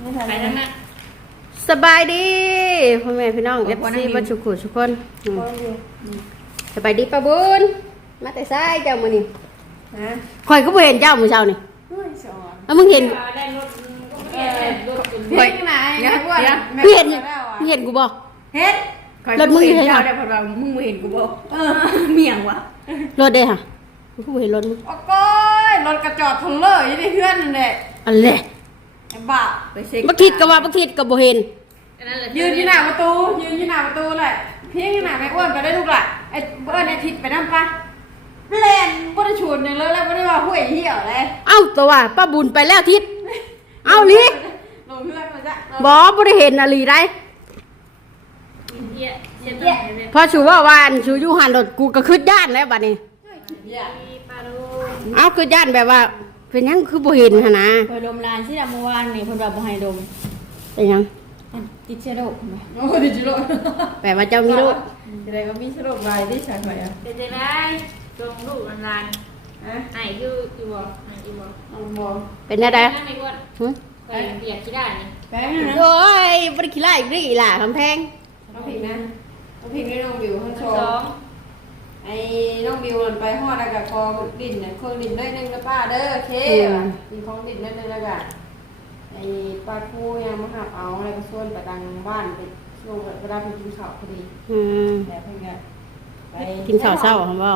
ไม่ทันไปทั้งนั้นสบายดีพ่อแม่พี่น้องเอฟซีบัดสุขุทุกคนอืมคนอยู่สบายดีป้าบุญมาแต่ซ้ายเจ้ามื้อนี้ฮะข่อยก็บ่เห็นเจ้ามื้อเช้านี่เฮ้ยสอนแล้วมึงเห็นได้รถก็ไม่ได้รถเฮ้ยไหนนะว่ามึงเห็นมึงเห็นกูบ่เฮ็ดแล้วมึงเห็นเจ้าเหรอได้พอเรามึงบ่เห็นกูบ่เออเมียงวะรถเด้ค่ะกูก็บ่เห็นรถมึงโอ้ก้อยรถกระจอดทงเลยอยี่ในเพื่อนนั่นแหละอันแหละไอ้ บ้าไปเช็คบักทิดก็ว่าบักทิดก็บ่เห็นนั่นแหละยืนที่หน้าประตูยืนที่หน้าประตูแหละเพียงที่หน้าแม่อ้วนไปได้ลูกล่ะไอ้เอิ้นไอ้ทิศไปนั่งปะเล่นบ่ได้ชวนอย่างเลยแล้วบ่ได้ว่าห่วยเหี้ยวเลยเอ้าตัวว่าป้าบุญไปแล้วทิศเอ้าลิลงเพื่อนมาจ้ะบ่บ่ได้เห็นอะลีได้เหี้ยเสียตังค์เลยพอชูว่าว่าอันชูอยู่หันรถกูก็ขึ้นย่านแล้วบัดนี้เหี้ยปลาลูเอ้าขึ้นย่านแบบว่า เป็นหยังคือบ่เห็นหั่นนะเคยดมลานที่ดำเมื่อวานนี่เพิ่นว่าบ่ให้ดมเป็นหยังอันติดเชื้อโรคไหมโอ้ดิจิโร่แปลว่าเจ้ามีลูกจะได้ก็มีสโลบายที่ใช่ไหมอะเป็นยังไงลงลูกออนไลน์ฮะไหนอยู่อยู่บ่ไหนอยู่บ่ลองมองเป็นได้ไดนั่งในวันหึไปเบียดที่ได้นี่แป้งนะโอ้ยบ่ได้ขี้ไล่บ่ได้อีหล่าคำแพงน้องผิงนะน้องผิงได้น้องบิวข้างโชสอว์ง ไอ้น้องบิวมันไปฮอดแล้วก็กองดินน่ะเครื่องดินได้นึงนะป้าเด้อเคว่ะมีของดินได้นึงแล้วก็ไอ้ป้าคูยังมาหับเอาอะไรก็ชวนไปดังบ้านไปช่วงเวลาไปกินข้าวพอดีอืมแต่เพิ่นก็ไปกินข้าวเช้าหั่นบ่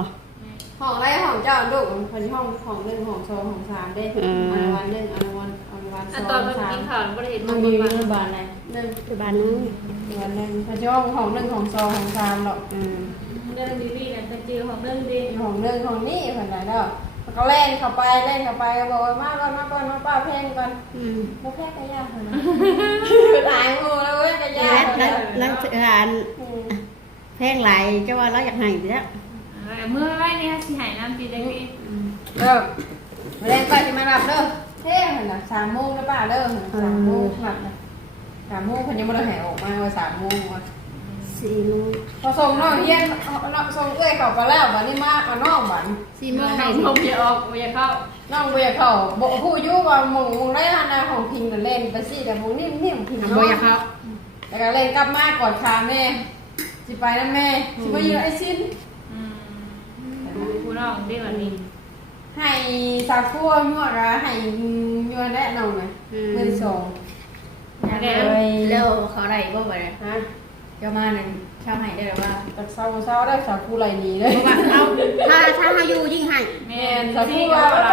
ห้องไรห้องเจ้าลูกมันเป็นห้องของหนึ่งของโชว์ของสามเด้อันวันหนึ่งอันวันอันวันสอันองตอนไปสามกินข้าวบ่ได้เห็นมัมันนมีมีโรงพยาบาลไหนหนึ่ง ไปบ้านนึงวันหนึ่งพระเจ้าของหนึ่งของสองของสามหรอกอืม เรื่องดีๆนั่นเป็นจือของเรื่องดีของหนึ่งของนี่ผ่านไหนเด้อก็เล่นเข้าไปเล่นเข้าไปก็บอกว่ามาก่อนมาก่อนมาป้าเพลงก่อนอืมมาแพ้กระยาเหรอตายงูแล้วเว้ยกระยาแล้วแล้วแล้วอันแพงหลายเจ้าว่าเราอยากให้อยู่แล้วเมื่อไรเนี่ยสิหายน้ำปีได้ดีเด้อมาเล่นไปที่มารับเด้อเท่เหมือนนะสามโมงแล้วป้าเด้อสามโมงหลับนะสามโมงคนยังไม่ได้หายออกมาว่าสามโมงว่ะ สี่โมงพอส่งน้องเฮียนเอาน้องส่งเอ้ยเข้าไปแล้วบัดนี้มาเอาน้องบัดสี่โมเมื่งอได้น้องผมจะออกผมจะเข้าน้องบ่อยากเข้าบ่ฮู้อยู่ว่าหมองหมองได้หานาของพิงน่ะเล่นไปสิแต่หมองนิ่มๆพิงบ่เนาะอยากเข้าแล้วก็เล่นกลับมากอดขาแม่สิไปนำแม่สิมาอยู่ไอ้ชิ้นอืมผู้น้องได้แบบนี้ให้สาคัวยั่ว ra ให้ยั่วแนะน้องน่ะมื้อที่สองได้แล้วเขาได้บ่บ่ได้ฮะ เจ้ามานั่นชาวให้ได้แล้วว่าตักเช้าเช้าได้สาคูไหลหนีเลยเพราะว่าเอาถ้าถ้าเฮาอยู่ยิ่งให้แม่ที่ก็อะไร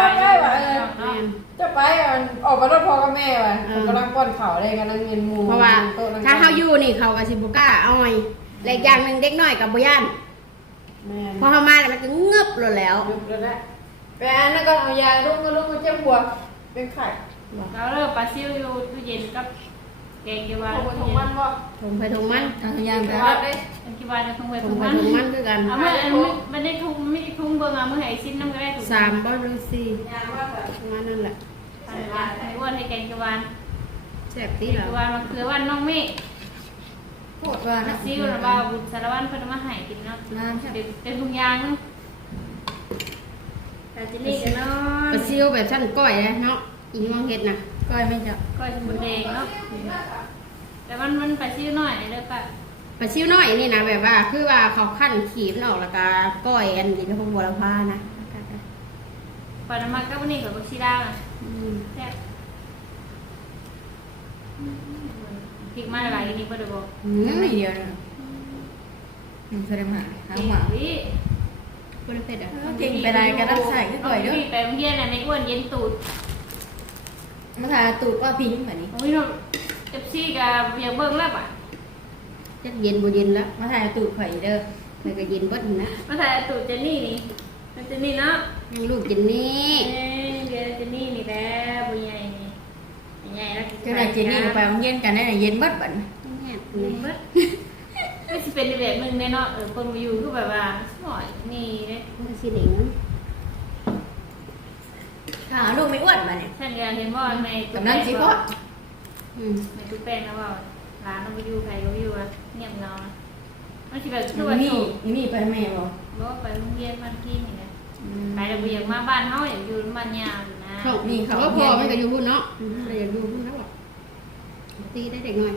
จะไปอะออกมารถพ่อกับแม่ว่ะผมกำลังป้อนข้าวเลยกำลังเงินหมูเพราะว่าโต๊ะนั่งถ้าเฮาอยู่นี่เขาก็สิบ่กล้าเอาไว้และอีกอย่างหนึงเด็กน้อยก็บ่ย่านแม่นพอเฮามาแล้วมันก็เงึบเลยแล้วยุบแล้วนะไปอันนั้นก็เอายาลุกก็ลุกมาเจ็บหัวเป็นไข่เราเลิกปลาซิวอยู่ตู้เย็นกับ แกงกีวาขนองมันของมันบ่ทงไปทงมันทางยามกีก็วานได้กีวานจะทุ่งไปททุ่งงไปมันทงมันคือกันเอาไม่ไม่ได้ทุ่งไม่ได้ทุ่งเบิ่งเอาเมื่อไหร่ชิ้นน้ำก็ได้ถูกสามบ่หรือสี่ยาว่าแบบประมาณนั้นแหละไอ้อ้วนให้แกงกีวานแซ่บติกีแล้ววานมันคือวันน้องเมฆโคตรว่าปลาซิวนะว่าบุญสารวัตรเพิ่นมาให้กินเนาะน้ำใช่เด็กเป็นทุงยางเนาะแต่ที่นี่กันเนาะปลาซิวแบบชั้นก้อยนะเนาะอีมองเฮ็ดน่ะ ก้อยไม่จับก็สมุนแดงเนาะแต่มันมันปลาซิวน้อยเด้อป่ะปลาซิวน้อยนี่นะแบบว่า คือว่าเขาคั่นขีมันออกแล้วก็ก้อยอันนี้พวกบัวละพานะปลาน้ำมันก็วันนี้กับบักซีดาน่ะอืมแซ่บพริกมาหลายๆนี่เพิ่นได้บอกอืน้ำมไม่เดียวนะมันแสดงมาหาหมานี่บ่ได้เผ็ดอะเก่งไปได้ก็รับใส่ก็ก่อยเด้อไปโรงเรียนน่ะในอ้วนเย็นตูด มาทาตูดว่าพิงแบบนี้โอ้ยเนาะเอฟซีก็อยากเบิ่งแล้วป่ะจักเย็นบ่เย็นแล้วมาทาตูดข่อยเด้อมันก็เย็นเบิดนะมาถ่ายตูดเจนนี่นี่เจนนี่เนาะยังลูกเจนนี่เอ้ยเดี๋ยวเจนนี่นี่แหละบุญใหญ่นี่ใหญ่แล้วเจ้านายเจนนี่ไปโรงเรียนกันได้เย็นเบิดบัดเนี่ยหนึ่งเบิดก็สิเป็นแบบหนึงแน่เนาะเออคนมาอยู่คือแบบว่าหน่อยนี่เด้มันสิเหนิง หาลูกไม่อ้วนมาเนี่ยฉันก็เห็นว่าในกำลังสิพอดอืมในตู้แป้งนะว่าร้านเราไปอยู่ใครก็อยู่อะเงียบเงานะมันสิแบบคือนี่ว่านี่สูบนี่ไปแม่บ่บ่ไปโรงเรียนมันกินนี่แหละไปแล้วบ่อยากมาบ้านเฮาอยากอยู่บ้านยาวอยู่นะเขานี่เขาก็พอมันก็อยู่พุ่นเนาะอืมเราอยากอยู่พุ่นแล้วบอกมตีได้เด็กน้อย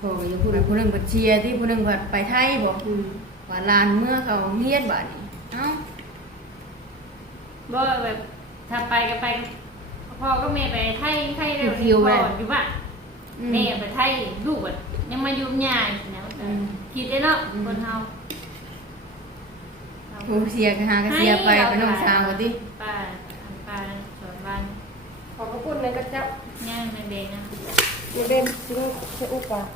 พอก็อย่าพูผู้ดใดผู้หนึงเพิ่นเชียร์ที่ผู้หนึงเพิ่นไปไทยบ่อืมว่าลานเมื่อเขาเฮียนบาดนี้เอ้า บ่แบบถ้าไปก็ไปพ่อก็แม่ไปไทยไทยเร็วนี่พ่ออยู่บ้านอืแม่ไปไทยลูกอะยังมาอยู่ยายนะคิดได้เนาะคนเฮาผู้เชียร์ก็หากระเชียร์ไปเป็นน้องสาวว่าติป้าอันป้าสอนบ้านขอบพระคุณเลยก็เจ้าย่างแดงๆนะอย่าเด่นซื้อซื้ออุปกรณ์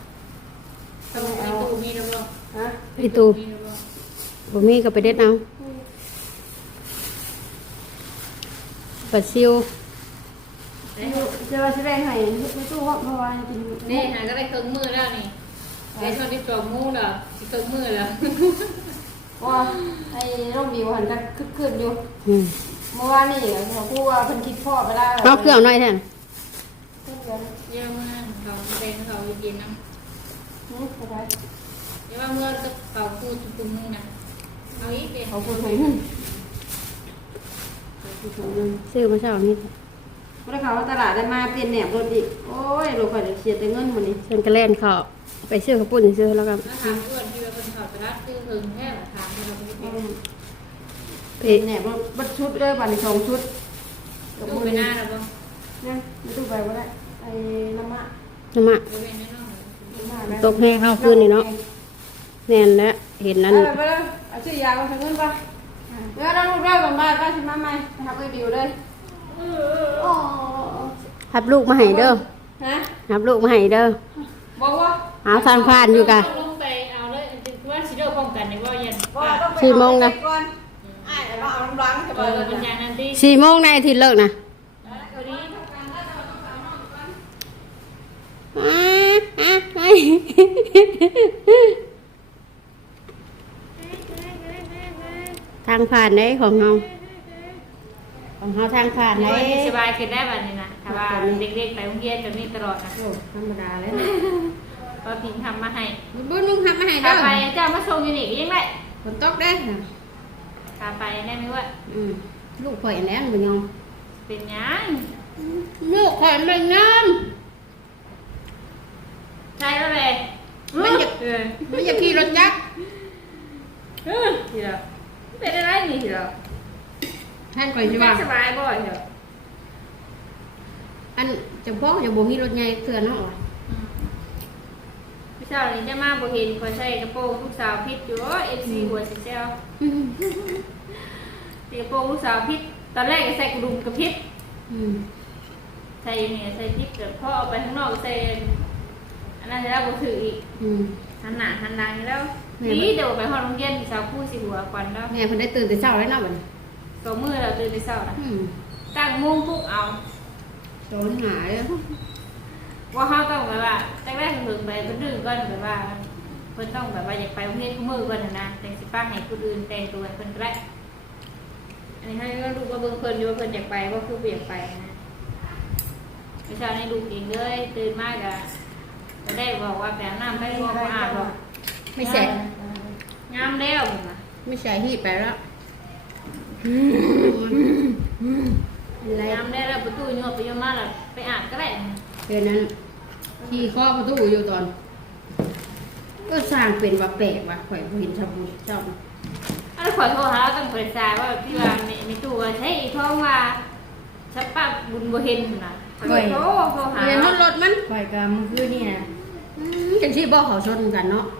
ต้องในตู้มีหรือเปล่าฮะไอตูมีหรือเปล่าบ่มีก็ไปเด็ดเอา ปลาซิวจะว่าจะได้ให้ในตู้ห้องเพราะว่าจริงนี่หาก็ได้เครื่องมือแล้วนี่ไอ้ช่วงที่ตัวมูเนาะเครื่องมือแล้วว่าไอ้น้องบิวหันกันคึกคืนอยู่เมื่อวานนี่เขาพูดว่าเพิ่นคิดพ่อไปแล้วเอาเครื่องหน่อยแท่นเยอะมากเขาแดงเขาเย็นนะอืมเข้าไปเยวว่ากเมื่อก็เขาพูดตุ้มนึงนะเอาอีกเดี๋ยวเขาพูดให้ เงินเขาพูดให้เงินซื้อมาเช้านี้เมื่อเขาว่าตลาดได้มาเปลี่ยนแหนบรถอีก โอ้ยรถข่อยจะเสียแต่เงินหมดนี่เพิ่นก็แล่นเข้าไปซื้อข้าวปุ้นซื้อแล้วก็ถ้าถามอ้วนที่ว่าเป็นเขาตลาดคือหึงแค่ถามที่เราไม่อืได้มไปเปลี่ยนแหนบรถบัดชุดเลยบัดนี้สองชุดตู้ไปหน้าแล้วบ่เนี่ยไม่ตู้ไปว่าได้ไอ้น้ำมะน้ำมะ บริเวณนั้นเนาะน้ำมะนะตกแห้งเข้าคืนนี่เนาะ แน่นแล้วเห็นนั้น เอาเลยไปเลยเอาชื่อยามาถึงเงินป่ะ เมื่อเราลูกได้ก่อนบ้านป้าชิมาใหม่ทำไอ้บิวเลยโอ้หับลูกมาให้เด้อฮะหับลูกมาให้เด้อบอกว่าเอาทางผ่านอยู่กะลงไปเอาเลยคือว่าสิเดอป้องกันในว่ายันบอกว่าต้องไปสี่โมงนะเอาไปก่อนอ้ายเราเอาน้ำล้างใช่เอป่ะอเป็นอย่างนั้นที่สี่โมงในอาทิตย์เลิกนะตัวนี้อ่าอ่าเฮ้ ทางผ่านได้ของเราของเราทางผ่านในได้สบายขึ้นได้แบบนี้นะถ้าว่าเด็กๆไปโรงเรียนแบบนี้ตลอดนะโอ้ธรรมดาเลยก็พิงทำมาให้บุญลุงทำมาให้ถ้าเด้อไปเจ้ามาส่งอยู่นี่ก็ยังได้ฝนตกได้อถ้าไปได้ไหมว่าอืมลูกข่อยอันแล้วมันยอมเป็นยังลูกข่อยมันงามใช่แล้วเลยมันอยากเออมันอยากขี่รถจักรเออทีเดียว เป็นอะไรนี่ทีเดียวท่านข่อยสิว่าสบายบ่อยเดียวอันจะพ่อจะบ่มีรถใหญ่เถื่อนเนาะพี่สาวนี่จะมาบ่เห็นคอยใส่กระโปรงลูกสาวพิษอยู่เอฟซีหัวสิเซลอืมใส่กระโปรงลูกสาวพิษตอนแรกก็ใส่กระดุมกระพิษอืมใส่เนี่ยใส่พิษแต่พอเอาไปข้างนอกก็ใส่อันนั้นแล้วบ่ถืออีกอืมหันหน้าหันหลังอยู่แล้วแม่ นี่เดี๋ยวไปฮอดโรงเรียนพี่สาวพูดสิหัวควันแล้วแม่เพิ่นได้ตื่นแต่เช้าแล้วเนาะบัดนี้สองมือเราตื่นแต่เช้านะอืมตั้งมุ้งปุ๊บเอา โดนหาเลยว่าเขาต้องแบบว่าแต่แรกถึงไปเพิ่นดื้อก่อนแบบว่าเพิ่นต้องแบบว่าอยากไปโรงเรียนทุกมื้อก่อนน่ะนะแต่งสิป้าให้คนอื่นแต่งตัวให้เพิ่นก็ได้อันนี้ให้ก็รู้ว่าเบิ่งเพิ่นอยู่ว่าเพิ่นอยากไปว่าคือบ่อยากไปนะไม่ใช่ให้ลูกเองเลยตื่นมากอะก็ได้บอกว่าแบบน้ำไม่พอบ่อาบหรอกไม่ใส่ งามแล้วมึงอะไม่ใส่ฮีดไปแล้วอะไรงามแล้วแล้วประตูโยนไปโยนมาแล้วไปอาบก็ได้เดือนนั้นขี่ข้อประตูอยู่ตอน ก็สร้างเป็นว่าแปลกว่ะข่อยบ่เห็นชาวบุญเจ้าอันนี้ขอโทษหาต้องปรึกษาว่าพี่ว่าในในตู้ว่าใช่ท้องว่าชับป้าบุญบ่เห็นนะขอโทษโทรหาเรียนรถรถมันข่อยก็มื้อคืนนี่นะอืมจังซี่บ่เขาชนกันเนาะแม่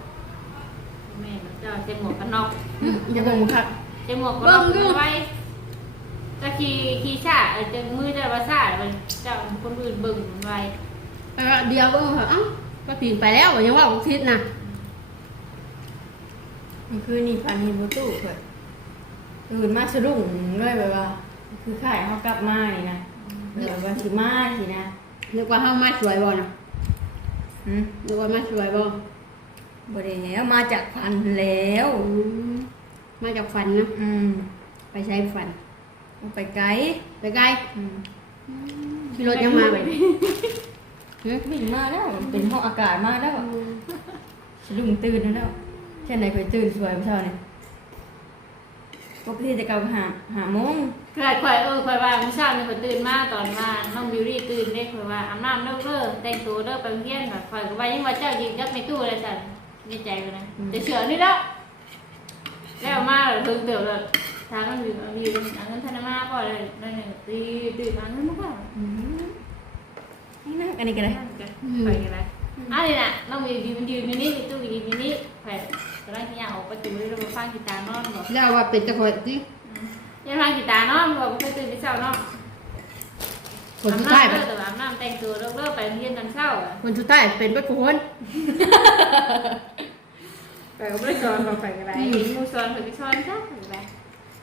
เจ้าเจ็บหมวกกันน็อกอืมจะเบิ่งคักเจ็บหมวกกันน็อกไว้จะขี่ขี่ชาเออจะมือจะว่าชามันเจ้าคนอื่นเบิ่งมันไว้เออเดียวเบิ่งเหรอเอ้าก็ปีนไปแล้วยังว่าบ่ทิศนะมื้อคืนนี่พันเห็นบ่ตู้ข่อยตื่นมาสะดุ้งเลยแบบว่า คือข่ายเฮากลับมานี่นะแบบว่าสิมาสินะนึกว่าเฮามาสวยบ่นะหืมนึกว่ามาสวยบ่ บ่ได้แล้วมาจากพันแล้วอืมมาจากฝันนะอืมไปใช้ฝันเอาไปไกลไปไกลอืมขี่รถยังมาไปหึวิ่งมาแล้วเป็นห้องอากาศมาแล้วสะดุ้งตื่นแล้วเช่นไหนเคยตื่นสวยเมื่อเช้านี่ปกติแต่เก่าหาหาโมงเกิดข่อยเออข่อยว่ามื้อเช้านี่ข่อยตื่นมาตอนว่าน้องบิวตี้ตื่นเด้ข่อยว่าอาบน้ำเลิกเลิกแต่งตัวเลิกไปโรงเรียนข่อยข่อยก็ว่ายังว่าเจ้ายิงจับในตู้เลยสั่น ในใจเลยนะแต่เชื่อนี่แล้วแล้วมาแล้วถึงเติบแล้วทางน้องบิวน้องบิวเอาเงินธนามาก่อนเลยนั่นน่ะตีตื่นมาเงินมาก่อนอืมนี่นั่งกันนี่กันเลยไปกันเลยอันนี้น่ะน้องบิวยืนยืนอยู่นี่ตู้ยืนอยู่นี่ข่อยกำลังที่อยากออกประตูเลยแล้วมาฟังกีตาร์นอนบอกแล้วว่าเป็นตะคอยที่ยังฟังกีตาร์นอนบอกเคยตื่นไปเช้าเนาะ คนสุดท้ายอาบน้ำเลิกแต่ว่าอาบน้ำแต่งตัวเลิกเลิกไปโรงเรียนตอนเช้าอะคนสุดท้ายเป็นบัดคนไปก็ไม่ได้สอนบอกไปกันไรเห็นมูสอนไปไปสอนจ้าไปไป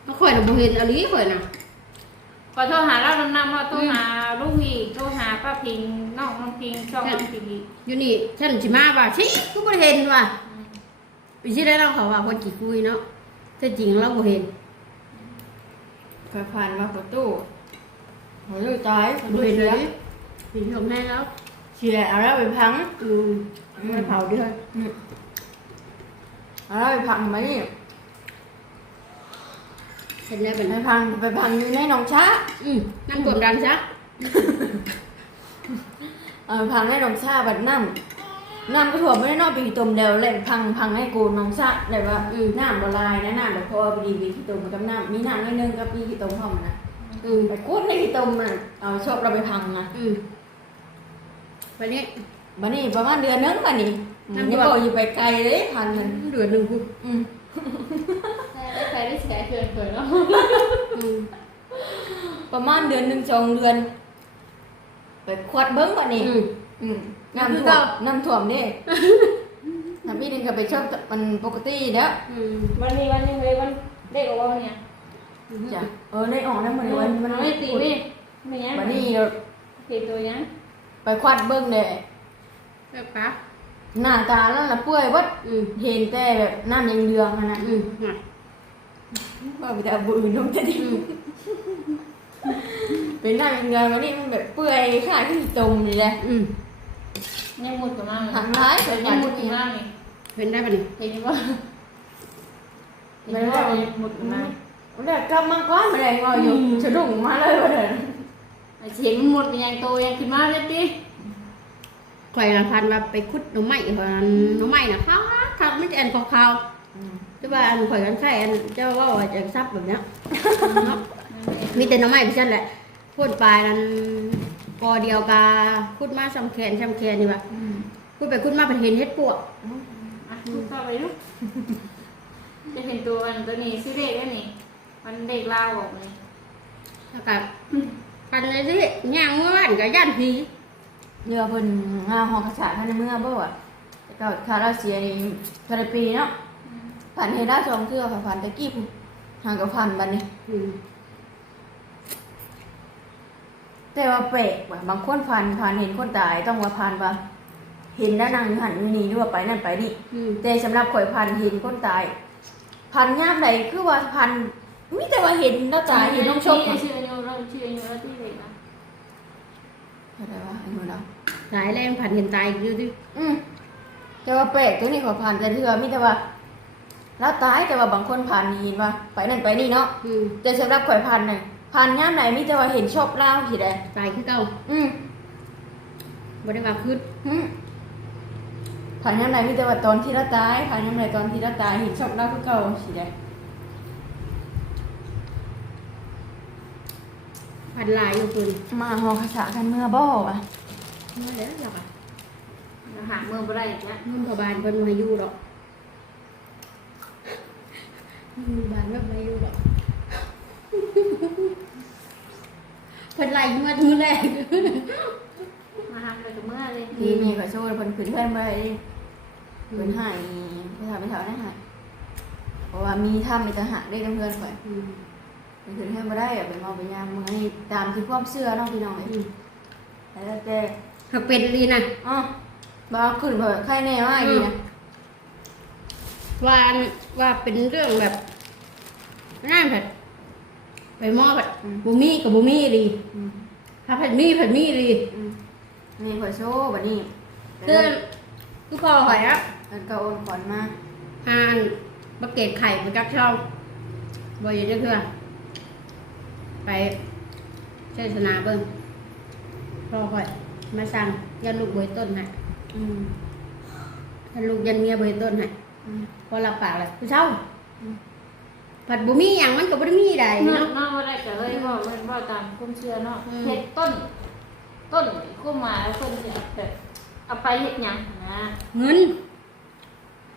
บ่ค่อยน่ะบ่เห็นอะลีค่อยน่ะพอโทรหาเรานำนำพอโทรหาลุงอีกโทรหาป้าพิงน้องน้องพิงช่องน้องพิงอีกอยู่นี่ฉันสิมาว่าชิกูบ่ได้เห็นว่ะไปสิได้เราเขาว่าคนกี่คุยเนาะแต่จริงเราบ่เห็น คอยผ่านมาประตู หัวดูตายบ่เห็นเลยเห็นชมแม่แล้วเชียร์เอาแล้วไปพังอืมมาเผาเดือนอืมเอาแล้วไปพังไหมานี่เห็นแล้วเป็นไปพังไปพังอยู่ในหนองช้าอืมน้ำท่วมดังซะเอาไปพังในหนองช้าบัดน้ำน้ำก็ถ่วมไม่ได้นอกปีตุ่มเดียวเลยพังพังให้กูหนองช้าเลยว่าน้ำละลายนะน้ำแบบพอไปดีปีขี้ตุ่มกับน้ำมีน้ำนิดนึงกับปีขี้ตุ่มพร้อมนะ อืมไปกูดในขี้ตุ่มอะเอาชอบเราไปพังนะอืมวันนี้บัดนี้ประมาณเดือนนึงบัดนี้น้ำท่ยัวงมบอกอยู่ไปไกลเลยพันมันเดือนหนึ่งกูอืมได้ใครได้เสียเกินเกินเนาะอืมประมาณเดือนหนึ่งสองเดือนไปควัดเบิ้งบัดนี้อืมอืมน้ำท่วมน้ำท่วมนี่น้ำพี่นึงก็ไปชอบมันปกติแล้วอืมวันนี้วันนึงเลยวันได้ออกวันเนี่ย จ้ะเออได้ออกแล้วมันวันมันไม่ตีไม่ไม่ยังวันนี้เราตีตัวยังไปควัดเบิ้งเลยแล้วปะหน้าตาแล้วละเปื่อยวัดอืมเห็นแต่แบบน้ำยังเดืองๆอะนะอืมน่ะว่าไปแต่เอาบุญลงแต่ดิอืมเป็นน้ำยังเดืองวันนี้มันแบบเปื่อยข้าขึ้นตมเลยแหละอืมยังมุดกับมาเลยหักร้ายไปยัยังงมุมุดดกับมาเลยเป็นได้ปะนี่เห็นว่าไม่ว่ามุดกับมาวัน แรกกลับมาก้อนมาแรงงออยู่สะดุ้งมาเลยวันนั้นเสียงมุดเป็นยังโตยังขึ้นมาเลยดิข่อยละพันมาไปคุดหน่อไม้ข่อยอันหน่อไม้น่ะขาวขาวไม่ใช่อันขาวๆแต่ว่าอันข่อยกันไข่อันเจ้าว่าว่าจะซับแบบเนี้ยเนาะมีแต่หน่อไม้พี่ฉันแหละพูดปลายนั้นกอเดียวกาคุดมาซ้ำแขนซ้ำแขนนี่ว่ะคุดไปคุดมาเป็นเห็นเฮ็ดปวกอะเข้าไปลูกจะเห็นตัวอันตัวนี้ชื่อเด็กแล้ วนี่มันเด็กลาวบอกเลยแล้วก็ปันเลยที่ย่างเมื่อวานก็ย่านผีเรือเพิ่นงาหอกระสาท่านในเมื่อบ่วะแต่ก็คาราเซียนี่คาราปีเนาะผ่านเฮด้าสองเทื่อผ่านผ่านตะกี้พุ่นห่างกับผ่านบัดนี้อืมแต่ว่าแปลกว่ะบางคนผ่านผ่านเห็นคนตายต้องว่าผ่านว่าเห็นแล้วนางอยู่หันอยู่นี่หรือว่าไปนั่นไปนี่อืมแต่สำหรับข่อยผ่านเห็นคนตายผ่านยามใดคือว่าผ่าน มีแต่ว่าเห็นแล้วตายเห็นน้องชกชื่ออายุเราชื่ออายุเราที่เด็กนะอะไรวะอายุแล้วหลายแรงผ่านเห็นตายอยู่ที่อืมแต่ว่าแปลกตัวนี้ขอยผ่านแต่เทื่อมีแต่ว่าแล้วตายแต่ว่าบางคนผ่านนี่เห็นว่าไปนั่นไปนี่เนาะอืมแต่สำหรับข่อยผ่านน่ะผ่านยามไหนมีแต่ว่าเห็นชอบเล่าสิได้ตายคือเก่าอืมบ่ได้ว่าคืดอืมผ่านยามไหนมีแต่ว่าตอนที่เราตายผ่านยามไหนตอนที่เราตายเห็นชอบเล่าคือเก่าสิได้ ผ่านหลายอยู่คุณมาหอคาษากันเมื่อบ่อะเมื่อแล้วหลับอะหาเมืองบ่ได้อีกแล้วเงินพอบานเพิ่นมาอยู่หรอกเงินบานแบบมาอยู่หรอกเพิ่นไล่เมื่อมื้อแรกมาทำไปกับเมื่อเลยทีนี่ก็ช่วยเพิ่นขึ้นเพิ่นบ่ได้เพิ่นให้เพิ่นทำไปเท่านั้นค่ะเพราะว่ามีถ้ำมีทหารได้กับเพื่อนข่อยอื มเพิ่นขึ้นเพิ่นบ่ได้อะไปเมาไปยามมื้อนี้ตามที่ความเชื่อเนาะพี่น้องเอ้ยอืมแล้วแต่หักเป็นดีนะอ๋อบ่ขึ้นเพิ่นใครแน่ว่าดีนะว่าว่าเป็นเรื่องแบบนั่นผัดไปหม้อผัดบุมีกับบุมีดีอืมถ้าผัดมีผัดมีดีอืมนี่ข่อยโชว์บัดนี้คือคือพอหอยอะมันก็โอนขอนมาทานบักเกตไข่มาจากช่องบ่อยู่จักเทื่อ ไปเทศนาเบิ่งรอค่อย มาสั่งยันลูกบวยต้นให้อืมยันลูกยันเมียบวยต้นให้อืมพอรับปากเลยผู้เช่าผัดบุมีหยังมันก็บ่ได้มีใดเนาะเนาะเนาะว่าได้ก็เลยว่ามันว่าตามความเชื่อเนาะอืมเฮ็ดต้น ต้นกู้มาแล้วเพิ่นสิเอาแบบเอาไปเฮ็ดหยังนะเงิน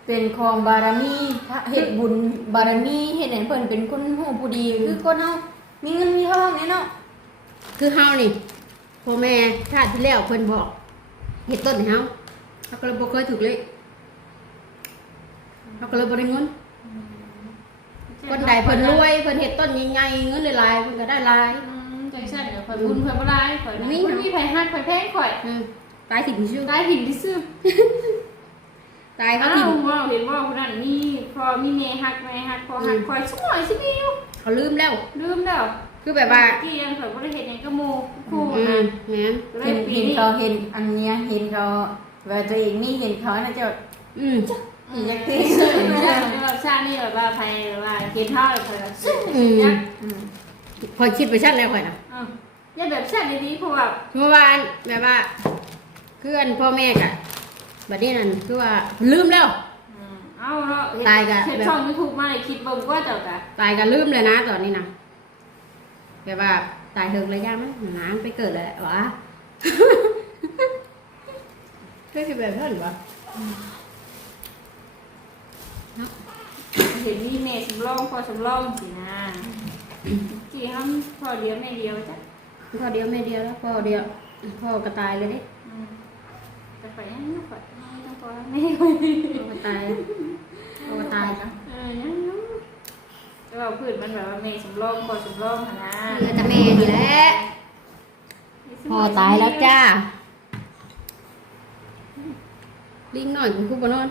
เป็นของบารมีพระเฮ็ดบุญบารมีเฮ็ดให้เพิ่นเป็นคนฮู้ผู้ดีคือคนเฮา มีเงินมีทองนี่เนาะคือเฮานี่พ่อแม่ชาติที่แล้วเพิ่นบอกเฮ็ดต้นให้เฮาเฮาก็เลยบ่เคยถูกเลยเฮาก็เลยบ่ได้เงินคนใดเพิ่นรวยเพิ่นเฮ็ดต้นใหญ่ๆเงินหลายๆเพิ่นก็ได้หลาย อืมจังซั่นเดี๋ยวข่อยบุญข่อยบ่ได้ข่อยนะมี มันมีไผฮักไผแพงข่อยอืมตายถิ่นชื่อได้หินที่ซื้อตายเขาอ้าวถิ่นว่าเห็นว่าคนนั้นมีพอมีแม่ฮักแม่ฮักพอฮักข่อยสักหน่อยสิมิว เขาลืมแล้ว ลืมแล้วคือแบบว่าที่ยังข่อยบ่ได้เฮ็ดหยังกับหมู่คู่อืนะมแม่นก็เลเห็ยนปีเห็นนี้เขาเห็นอันเนี้ยเห็นเขาว่าตัวเองมีเห็นเขาน่าจะอืมเห็นจักตีตีเสื้อแบบชาตินี่แบบว่าใครว่าเกินเท่าเลยข่อยก็ซึ้งอืมยักอืมพอยคิดไปชั้นแล้วข่อยนะอ้าวอย่าแบบชาติดีๆเพราะว่าเมื่อวานแบบว่าคืออันพ่อแม่กะบัดนี้นั่นคือว่าลืมแล้วอืม เอาเนาะตายกะเฮ็ดช่อง YouTube มาให้คิดเบิ่งกว่าเจ้ากะตายก็ลืมเลยนะตอนนี้นะแบบว่าตายเถิงระยะมั้ยหนาไปเกิดเลยหวะ เพื่อคือแบบนั้นวะเห็นมีแม่สำรองพอสำรองสินะกี่ห้ามพอเดียวแม่เดียวจ้ะพ่อเดียวแม่เดียวแล้วพ่อเดียวพ่อก็ตายเลยเด้อืมแต่ข่อยยังไม่ข่อยต้องพอแม่ข่อยพ่อก็ตายพ่อก็ตายนะ เออยังอยู่แต่ว่า พืชมันแบบว่าแม่สำรองพอสำรองหั่นนะเหลือแต่แม่นี่แหละพ่อตายแล้วจ้า ลิงหน่อยกูคู่บนอน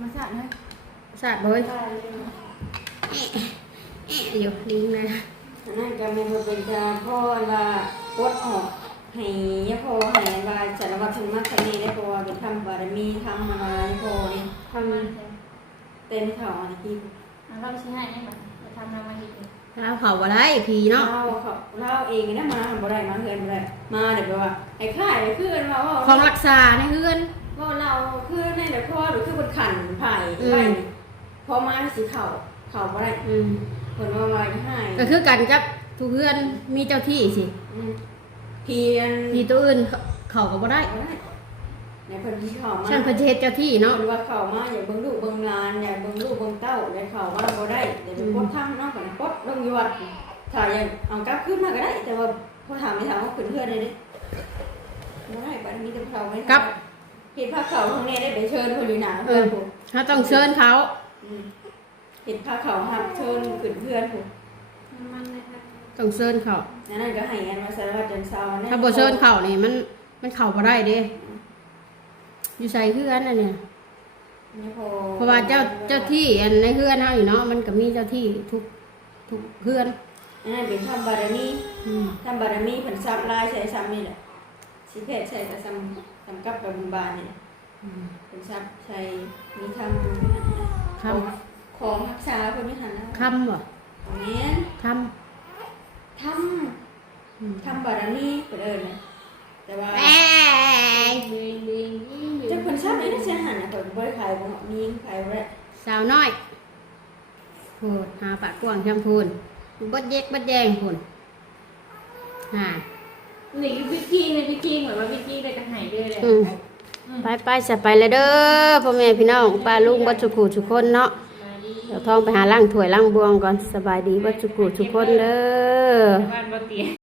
มาสาดนะสาดโดยตายเลยแอะอยู่ลิงนะอันนั่นก็แม่นบ่เป็นการพ่อว่าปลดออกให้ยะโพให้ว่าสารวัตรถึงมักคะแนนได้เพราะว่าเป็นทำบารมีทำอะไรยะโพนี่ทำมันเถอะเต้นเขาอันที่อะ เราใช้ให้ยังไงจะทำนำมาอีกแล้วเผาอะไรผีเนาะเล่าเขาเล่าเองนะมาบ่ได้มาเฮือนบ่ได้มาเดี๋ยวแบบว่าไอ้ข่ายไอ้คือกันว่าว่าของรักษาในเฮือนว่าเราคือในเดี๋ยวพ่อหรือคือบนขันไผ่อืมไผ่นี่พอมาสีเข่าเข่าบ่ได้อืมคนว่าว่าให้ก็คือกันกับทุกเฮือนมีเจ้าที่สิอืมเพียนมีตัวอื่นเขาเขาก็บ่ได้ บ่ได้ในเพิ่นที่เข่ามาฉันประเทศเจ้าที่เนาะ เพิ่นว่าเข่ามาอย่าเบิ่งลูกเบิ่งหลานอย่าเบิ่งลูกเบิ่งเต้าอย่าเข่ามาบ่ได้อย่าไปปดทางเนาะก่อนปดลงอยู่วัดถ้าอย่างเอากลับขึ้นมาก็ได้ แต่ว่าพอถามไม่ถามว่าขึ้นเพื่อนได้เด้บ่ได้บัดนี้ต้องเข่าไว้กับเห็นพระเขาข้างในได้ไปเชิญคนอยู่หนาเพื่อนผมถ้าต้องเชิญเขาเห็นพระเขาหักเชิญขึ้นเพื่อนผมมันนะคะต้องเชิญเขา นั่นก็ให้อันมาสารวัตรจันทร์เซาเนี่ยถ้าบ่เชิญเขานี่มันมันเข้าบ่ได้เด้ อยู่ใส่เฮือนน่ะเนี่ยนี่พอเพราะว่าเจ้าเจ้าที่อันในเฮือนเฮาอยู่เนาะมันก็มีเจ้าที่ทุกทุกเฮือนอันนั้นเป็นทำบารมีอืมทำบารมีผลซับลายใช้ซ้ำนี่แหละสิเพศใช้กับซ้ำซ้ำกับกับบุญบาลนี่ผลซับใช้มีทำคำของรักษาคนไม่หันนะคำบ่ตรงนี้คำทำทำบารมีไปเลยนะ แต่ว่าแอ้งลิงลิงลิงเจ้าคนทราบเลยนะเสียหันนะผมบริขายบ่มีขายบ่ได้สาวน้อยพูดหาปากกว้างจำพูนบัดเย็กบัดแยงพูนฮ่านี่คือพี่กี้นะพี่กี้เหมือนว่าพี่กี้ได้กระหายด้วยเลยอืมไปไปจะไปเลยเด้อพ่อแม่พี่น้องป้าลุงบัดสุขุทุกคนเนาะเดี๋ยวท้องไปหาล่างถ้วยล่างบวงก่อนสบายดีบัดสุขุทุกคนเด้อบ้านบ่เตีย